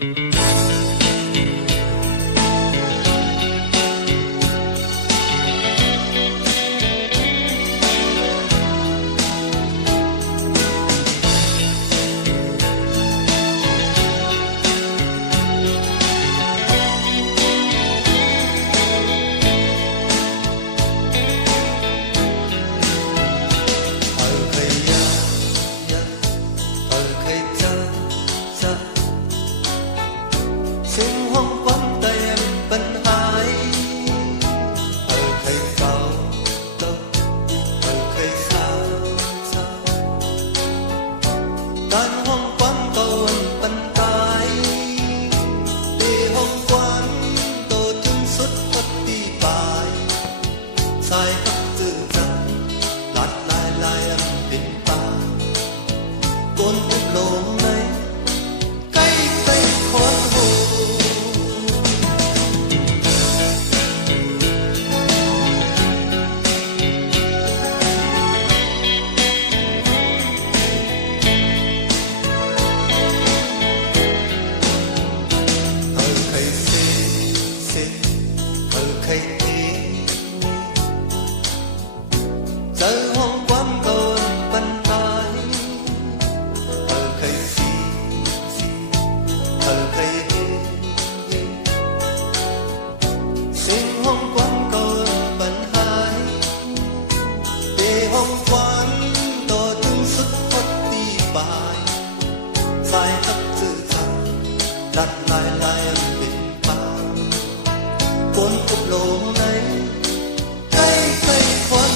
星空滾低奔海，而佢走到，而佢走走，但空滾到奔大，地空滾到ถึงสุดพอดีปลายสายหักจืดจัดลัดลายลายเป็นป่าก้นอุบลงในใกล้ใกล้คนหู giờ hoang quán còn bần thái ở cây xì ở cây sinh hoang quán còn bần thái để hoang quán đó từng sức thoát đi bài dài hấp tự thật đặt lại lại bình bao cuốn cục lỗ này cây cây khoan